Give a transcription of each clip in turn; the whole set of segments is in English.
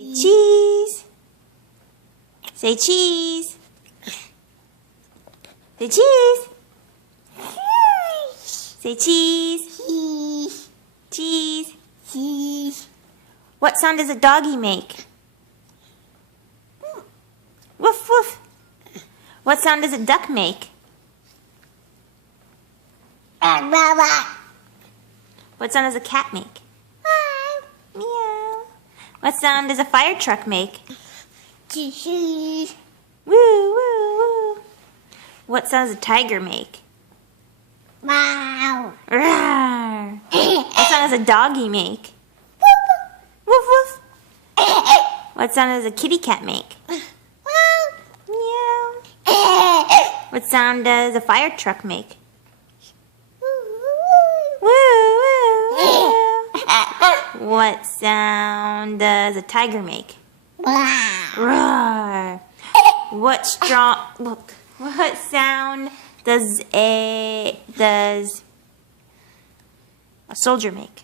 Cheese. Say cheese. Say cheese. Say cheese. Cheese. Cheese. What sound does a doggy make? Woof woof. What sound does a duck make? What sound does a cat make? Meow. What sound does a fire truck make? Woo woo woo. What sound does a tiger make? Wow. Rawr. What sound does a doggy make? Woof woof. What sound does a kitty cat make? Meow. What sound does a fire truck make? Woo woo woo. What sound does a tiger make? Roar. What sound does a soldier make?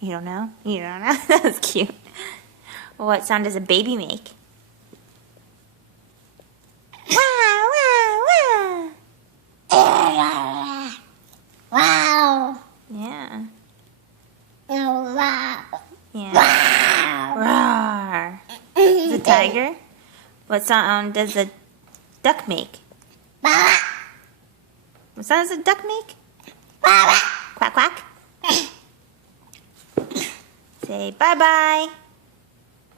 You don't know? You don't know? That was cute. What sound does a baby make? Wow, wow, wow. Wow. Yeah. Wow. Yeah. Roar. The tiger. What sound does a duck make? What sound does a duck make? Quack quack. Say bye bye.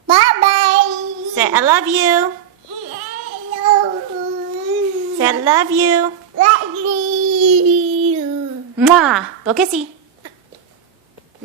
Bye bye. Say I love you. Say I love you. Love you. Mwah. Go kissy.